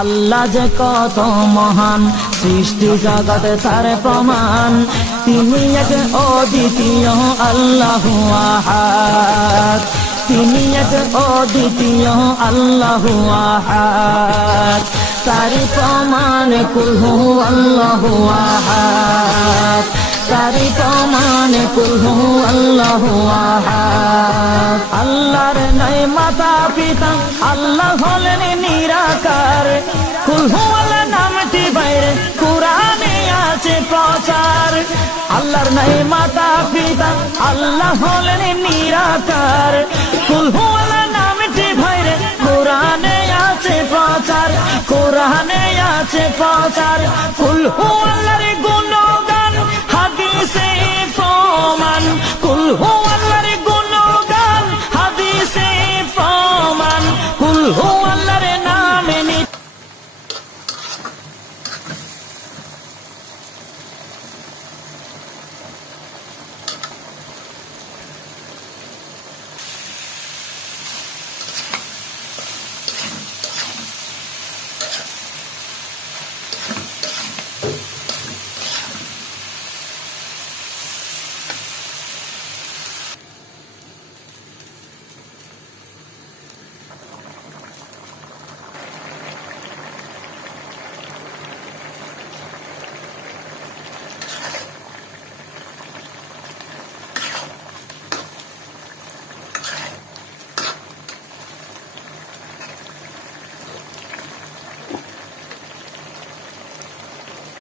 আল্লাহ যে কত মহান, সৃষ্টি জগতে তার প্রমাণ। তিনি এক অদ্বিতীয় আল্লাহু আহাদ, তিনি এক অদ্বিতীয় আল্লাহু আহাদ। তারি প্রমাণ কুল হু আল্লাহু আহাদ, তারি প্রমাণ কুল হু আল্লাহু আহাদ। আল্লাহর নাই মাতা পিতা, আল্লাহ হলেন নিরাকার। কুল হু আল্লাহ নামটি বাইরে কুরআনে আছে প্রচার। আল্লাহর নাই মাতা পিতা, আল্লাহ হলেন নিরাকার। কুল হু আল্লাহ নামটি বাইরে কুরআনে আছে প্রচার, কুরআনে আছে প্রচার। কুল হু আল্লাহর